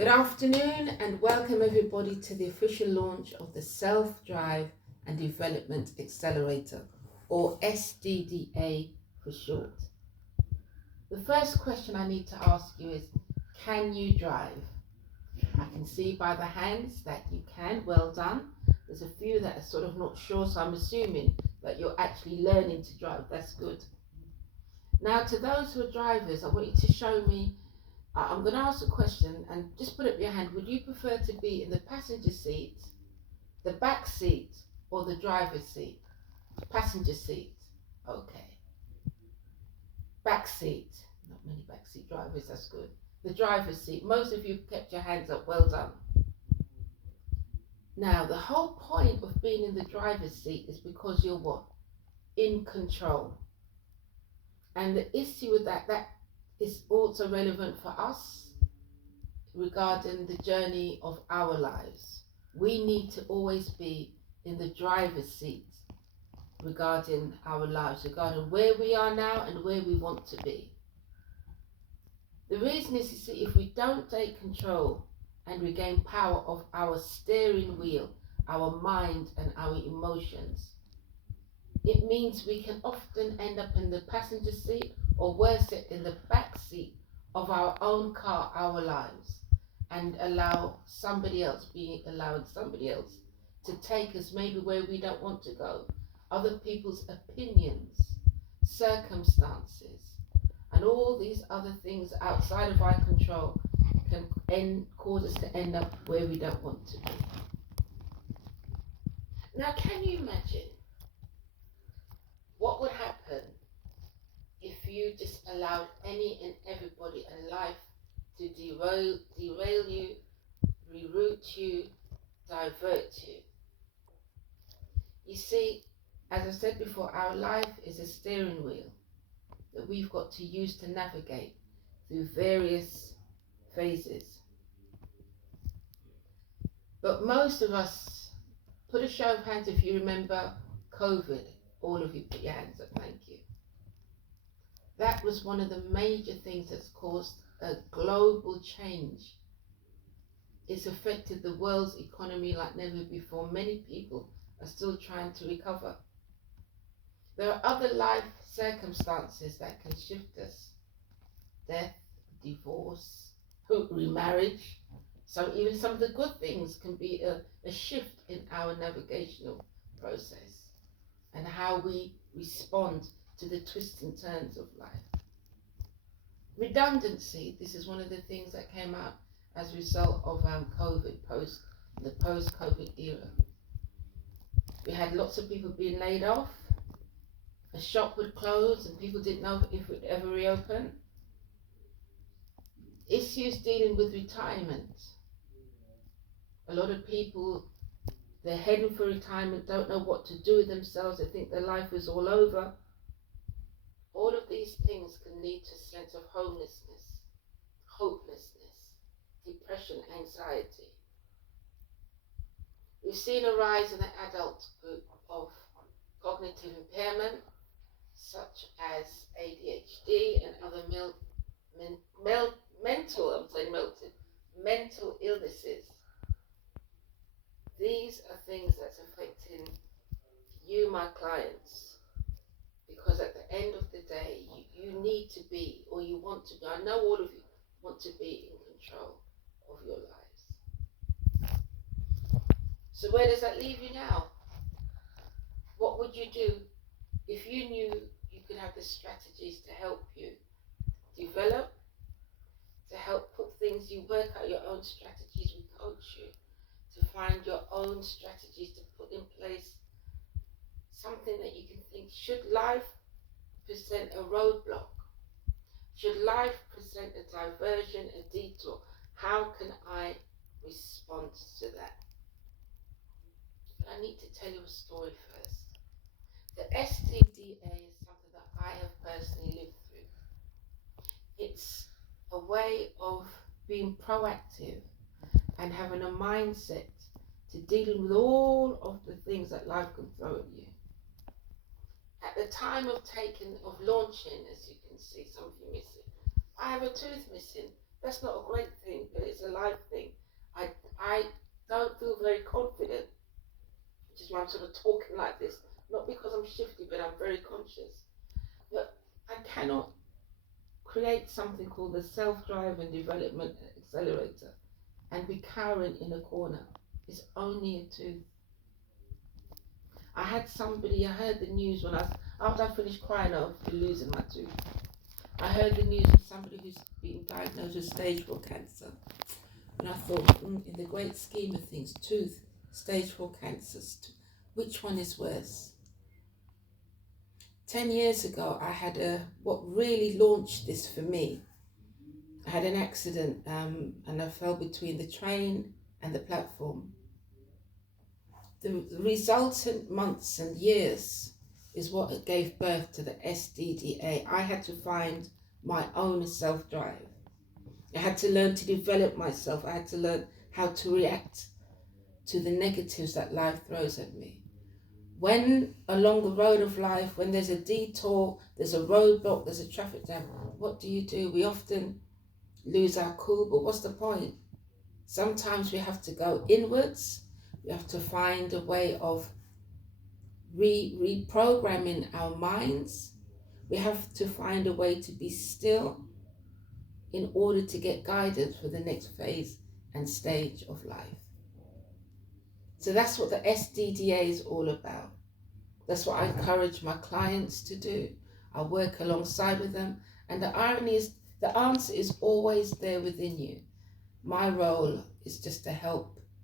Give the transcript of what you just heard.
Good afternoon and welcome everybody to the official launch of the Self-Drive Development Accelerator, or SDDA for short. The first question I need to ask you is, can you drive? I can see by the hands that you can, well done. There's a few that are sort of not sure, so I'm assuming that you're actually learning to drive. That's good. Now, to those who are drivers, I want you to show me. I'm going to ask a question and just put up your hand. Would you prefer to be in the passenger seat, the back seat, or the driver's seat? Passenger seat. Okay. Back seat. Not many back seat drivers, that's good. The driver's seat. Most of you kept your hands up. Well done. Now, the whole point of being in the driver's seat is because you're what? In control. And the issue with that is also relevant for us regarding the journey of our lives. We need to always be in the driver's seat regarding our lives, regarding where we are now and where we want to be. The reason is, you see, if we don't take control and regain power of our steering wheel, our mind and our emotions, it means we can often end up in the passenger seat, or worse yet, in the back seat of our own car, our lives, and allowing somebody else to take us maybe where we don't want to go. Other people's opinions, circumstances, and all these other things outside of our control can cause us to end up where we don't want to be. Now, can you imagine what would happen if you just allowed any and everybody in life to derail you, reroute you, divert you? You see, as I said before, our life is a steering wheel that we've got to use to navigate through various phases. But most of us, put a show of hands if you remember COVID. All of you put your hands up, thank you. That was one of the major things that's caused a global change. It's affected the world's economy like never before. Many people are still trying to recover. There are other life circumstances that can shift us. Death, divorce, remarriage. So even some of the good things can be a shift in our navigational process and how we respond to the twists and turns of life. Redundancy, this is one of the things that came out as a result of COVID, the post-COVID era. We had lots of people being laid off, a shop would close and people didn't know if it would ever reopen. Issues dealing with retirement. A lot of people, they're heading for retirement, don't know what to do with themselves, they think their life is all over. All of these things can lead to a sense of homelessness, hopelessness, depression, anxiety. We've seen a rise in the adult group of cognitive impairment, such as ADHD and other mental illnesses. These are things that's affecting you, my clients, because at the end of the day, you need to be, or you want to be, I know all of you want to be in control of your lives. So where does that leave you now? What would you do if you knew you could have the strategies to help you develop, to help put things, you work out your own strategies, we coach you to find your own strategies to put in place something that you can think, should life present a roadblock? Should life present a diversion, a detour? How can I respond to that? But I need to tell you a story first. The SDDA is something that I have personally lived through. It's a way of being proactive and having a mindset to dealing with all of the things that life can throw at you. At the time of launching, as you can see, some of you miss it. I have a tooth missing. That's not a great thing, but it's a life thing. I don't feel very confident, which is why I'm sort of talking like this. Not because I'm shifty, but I'm very conscious. But I cannot create something called the Self-Drive Development Accelerator and be cowering in a corner. It's only a tooth. I heard the news after I finished crying over losing my tooth. I heard the news of somebody who's been diagnosed with stage 4 cancer. And I thought, in the great scheme of things, tooth, stage 4 cancers, which one is worse? 10 years ago, I had what really launched this for me. I had an accident and I fell between the train and the platform. The resultant months and years is what gave birth to the SDDA. I had to find my own self-drive. I had to learn to develop myself. I had to learn how to react to the negatives that life throws at me. When along the road of life, when there's a detour, there's a roadblock, there's a traffic jam, what do? We often lose our cool, but what's the point? Sometimes we have to go inwards. We have to find a way of reprogramming our minds. We have to find a way to be still in order to get guidance for the next phase and stage of life. So that's what the SDDA is all about. That's what I encourage my clients to do. I work alongside with them. And the irony is, the answer is always there within you. My role is just to help